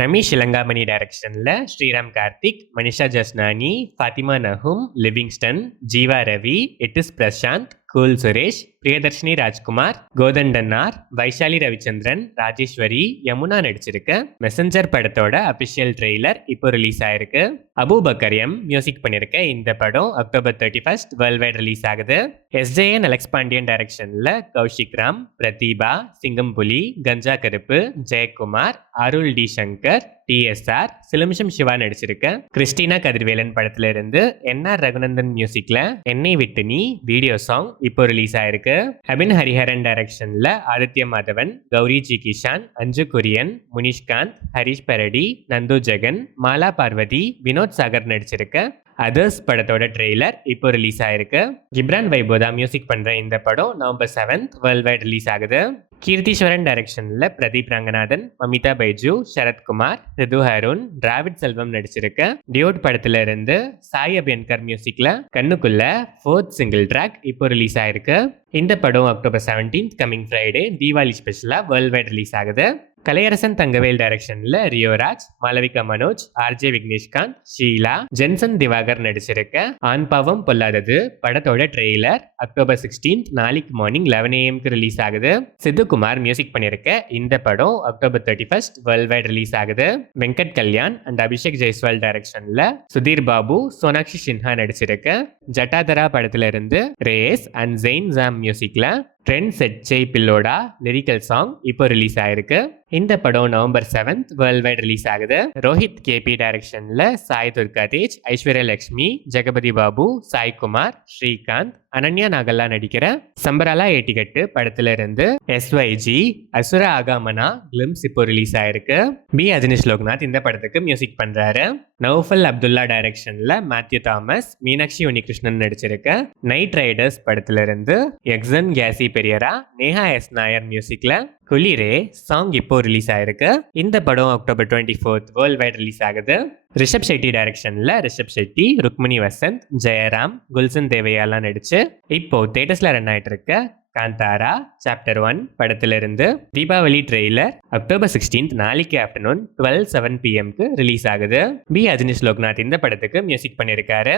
ரமேஷ் இலங்காமணி டைரக்ஷன்ல ஸ்ரீராம் கார்த்திக், மனிஷா ஜஸ்னானி, ஃபாத்திமா நஹூம், லிவிங்ஸ்டன், ஜீவா ரவி, இட்டிஸ் Prashanth, cool Suresh, Priyadarshini Rajkumar, Kothandan R, Vaishali Ravichandran, Rajeswari, Yamuna நடிச்சிருக்க மெசஞ்சர் படத்தோட அபிஷியல் ட்ரெய்லர் இப்போ ரிலீஸ் ஆயிருக்கு. அபூபக்கர் எம் மியூசிக் பண்ணிருக்க இந்த படம் அக்டோபர் 31 வேர்ல்ட் வைட் ரிலீஸ் ஆகுது. எஸ்ஜேஎன் அலெக்ஸ் பாண்டியன் டைரக்ஷன்ல கௌஷிக் ராம், பிரதீபா, சிங்கம்புலி, கஞ்சா கருப்பு, ஜெயக்குமார், அருள் டி சங்கர், டிஎஸ்ஆர், சிலமிஷம் சிவா நடிச்சிருக்க கிறிஸ்டினா கதிர்வேலன் படத்துல இருந்து என்ஆர் ரகுநந்தன் மியூசிக்ல என்னை விட்டு நீ வீடியோ சாங் இப்போ ரிலீஸ் ஆயிருக்கு. அபின் ஹரிஹரன் டைரக்ஷன்ல ஆதித்ய மாதவன், கௌரி ஜி கிஷான், அஞ்சு குரியன், முனிஷ்காந்த், ஹரிஷ் பரடி, நந்து ஜெகன், மாலா பார்வதி, வினோத் சாகர் நடிச்சிருக்க அதர்ஸ் படத்தோட ட்ரெய்லர் இப்போ ரிலீஸ் ஆயிருக்கு. கிப்ரான் வைபோதா மியூசிக் பண்ற இந்த படம் நவம்பர் 7 வேர்ல்ட் வைட் ரிலீஸ் ஆகுது. கீர்த்திஸ்வரன் டைரக்ஷன்ல பிரதீப் ரங்கநாதன், மமிதா பைஜு, சரத்குமார், ரிது ஹருண், டிராவிட் செல்வம் நடிச்சிருக்க டியோட் படத்துல இருந்து சாய் அபியன்கர் மியூசிக்ல கண்ணுக்குள்ள 4th சிங்கிள் ட்ராக் இப்போ ரிலீஸ் ஆயிருக்கு. இந்த படம் அக்டோபர் 17 கமிங் ஃப்ரைடே தீபாவளி ஸ்பெஷலா வேர்ல்ட் வைட் ரிலீஸ் ஆகுது. கலையரசன் தங்கவேல் டைரக்ஷன்ல ரியோராஜ், மாளவிகா மனோஜ், ஆர்ஜே விக்னேஷ்காந்த், ஷீலா, ஜென்சன் திவாகர் நடிச்சிருக்க ஆண் பாவம் பொல்லாதது படத்தோட ட்ரெய்லர் அக்டோபர் 16 நாளைக்கு மார்னிங் 11 AM ரிலீஸ் ஆகுது. சித்துக்குமார் மியூசிக் பண்ணிருக்க இந்த படம் அக்டோபர் 31 வேர்ல்ட் வைட் ரிலீஸ் ஆகுது. வெங்கட் கல்யாண் அண்ட் அபிஷேக் ஜெய்ஸ்வால் டைரக்ஷன்ல சுதீர் பாபு, சோனாக்ஷி சின்ஹா நடிச்சிருக்க ஜட்டாதரா படத்துல இருந்து ரேஸ் அண்ட் ஜெயின் ஜாம் மியூசிக்ல ட்ரெண்ட் செட்சே பில்லோடா லிரிக்கல் சாங் இப்போ ரிலீஸ் ஆயிருக்கு. இந்த படம் நவம்பர் 7 வேர்ல்ட் வைட் ரிலீஸ் ஆகுது. ரோஹித் கேபி டைரக்ஷன்ல சாய் துர்கா தேஜ், ஐஸ்வர்யா லட்சுமி, ஜெகபதி பாபு, சாய்குமார், ஸ்ரீகாந்த், அனன்யா நாகல்லா நடிக்கிற சம்பராலா ஏட்டிகட்டு படத்துல இருந்து எஸ்ஒய்ஜி, அசுர ஆகாமனா கிளிம்ஸ் இப்போ ரிலீஸ் ஆயிருக்கு. பி அஜனிஷ் லோக்நாத் இந்த படத்துக்கு மியூசிக் பண்றாரு. நௌஃபல் அப்துல்லா டைரக்ஷன்ல மேத்யூ தாமஸ், மீனாட்சி உனிகிருஷ்ணன் நடிச்சிருக்க நைட் ரைடர்ஸ் படத்துல இருந்து எக்ஸன் கேசி பெரியரா, நேஹா எஸ் நாயர் மியூசிக்ல குளிரே சாங் இப்போ ரிலீஸ் ஆயிருக்கு. இந்த படம் அக்டோபர் 24 வேர்ல்ட் வைட் ரிலீஸ் ஆகுது. ரிஷப் ஷெட்டி டைரக்ஷன்ல ரிஷப் ஷெட்டி, ருக்மிணி வசந்த், ஜெயராம், குல்சன் தேவையாலாம் நடிச்சு இப்போ தியேட்டர்ஸ்ல ரன் ஆயிட்டு இருக்க காந்தாரா சாப்டர் 1 படத்துல இருந்து தீபாவளி ட்ரெய்லர் அக்டோபர் 16 நாளைக்கு ஆஃப்டர்நூன் 12:07 PM ரிலீஸ் ஆகுது. பி அஜனிஷ் லோக்நாத் இந்த படத்துக்கு மியூசிக் பண்ணிருக்காரு.